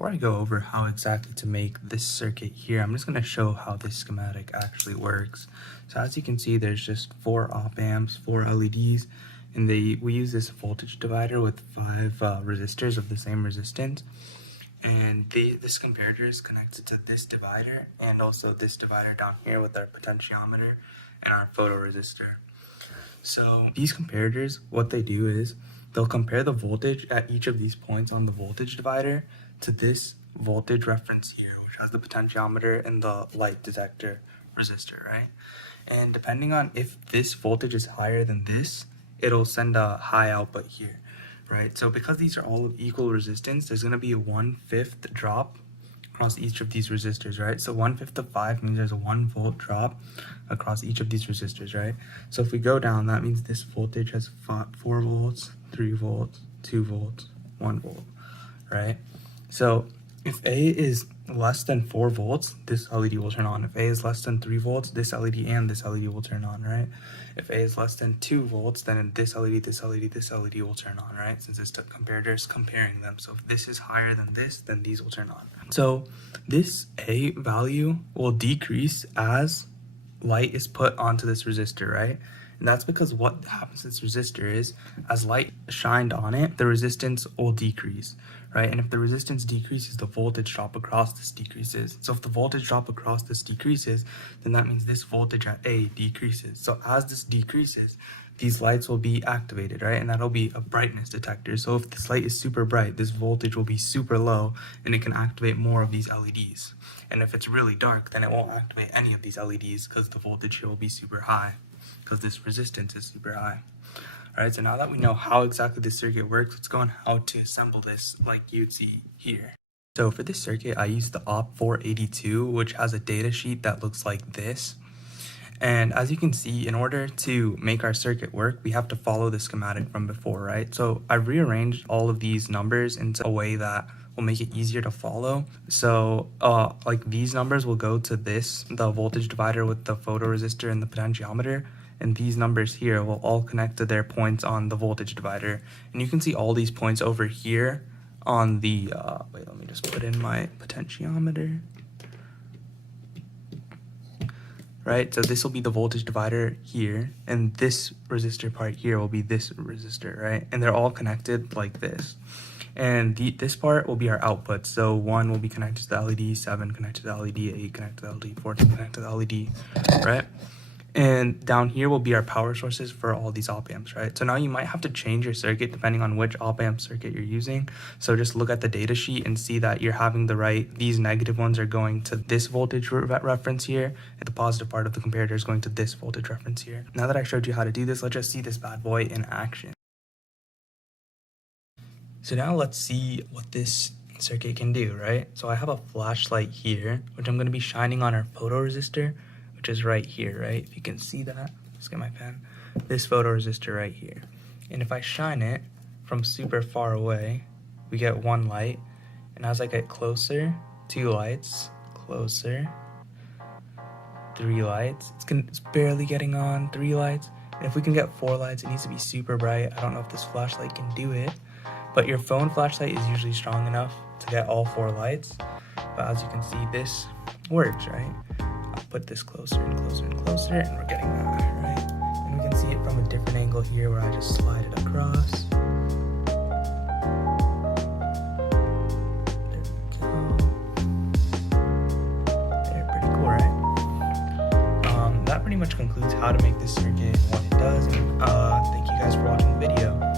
before I go over how exactly to make this circuit here, I'm just going to show how this schematic actually works. So as you can see, there's just 4 op amps, 4 LEDs, and we use this voltage divider with 5 resistors of the same resistance. And this comparator is connected to this divider and also this divider down here with our potentiometer and our photoresistor. So these comparators, what they do is they'll compare the voltage at each of these points on the voltage divider to this voltage reference here, which has the potentiometer and the light detector resistor, right? And depending on if this voltage is higher than this, it'll send a high output here, right? So because these are all of equal resistance, there's going to be a 1/5 drop across each of these resistors, right? So 1/5 of 5 means there's a 1 volt drop across each of these resistors, right? So if we go down, that means this voltage has 4 volts, 3 volts, 2 volts, 1 volt, right? So if A is less than 4 volts, this LED will turn on. If A is less than 3 volts, this LED and this LED will turn on, right? If A is less than 2 volts, then this LED, this LED, this LED will turn on, right? Since this comparator is comparing them. So if this is higher than this, then these will turn on. So this A value will decrease as light is put onto this resistor, right? And that's because what happens to this resistor is, as light shined on it, the resistance will decrease, right? And if the resistance decreases, the voltage drop across this decreases. So if the voltage drop across this decreases, then that means this voltage at A decreases. So as this decreases, these lights will be activated, right? And that'll be a brightness detector. So if this light is super bright, this voltage will be super low, and it can activate more of these LEDs. And if it's really dark, then it won't activate any of these LEDs because the voltage here will be super high, because this resistance is super high. Alright, so now that we know how exactly this circuit works, let's go on how to assemble this like you'd see here. So for this circuit, I used the OP 482, which has a data sheet that looks like this. And as you can see, in order to make our circuit work, we have to follow the schematic from before, right? So I rearranged all of these numbers into a way that will make it easier to follow. So like these numbers will go to this, the voltage divider with the photoresistor and the potentiometer, and these numbers here will all connect to their points on the voltage divider. And you can see all these points over here on the, wait, let me just put in my potentiometer. Right, so this will be the voltage divider here, and this resistor part here will be this resistor, right? And they're all connected like this. And this part will be our output. So 1 will be connected to the LED, 7 connected to the LED, 8 connected to the LED, 14 connected to the LED, right? And down here will be our power sources for all these op amps, right? So now you might have to change your circuit depending on which op amp circuit you're using. So just look at the data sheet and see that you're having the right, these negative ones are going to this voltage reference here, and the positive part of the comparator is going to this voltage reference here. Now that I showed you how to do this, let's just see this bad boy in action. So now let's see what this circuit can do, right? So I have a flashlight here, which I'm going to be shining on our photoresistor, which is right here, right? If you can see that, let's get my pen. This photoresistor right here. And if I shine it from super far away, we get 1 light. And as I get closer, 2 lights, closer, 3 lights. It's barely getting on, 3 lights. And if we can get 4 lights, it needs to be super bright. I don't know if this flashlight can do it, but your phone flashlight is usually strong enough to get all 4 lights. But as you can see, this works, right? I'll put this closer and closer and closer, and we're getting that, right? And we can see it from a different angle here where I just slide it across. There we go. There, pretty cool, right? That pretty much concludes how to make this circuit and what it does. And thank you guys for watching the video.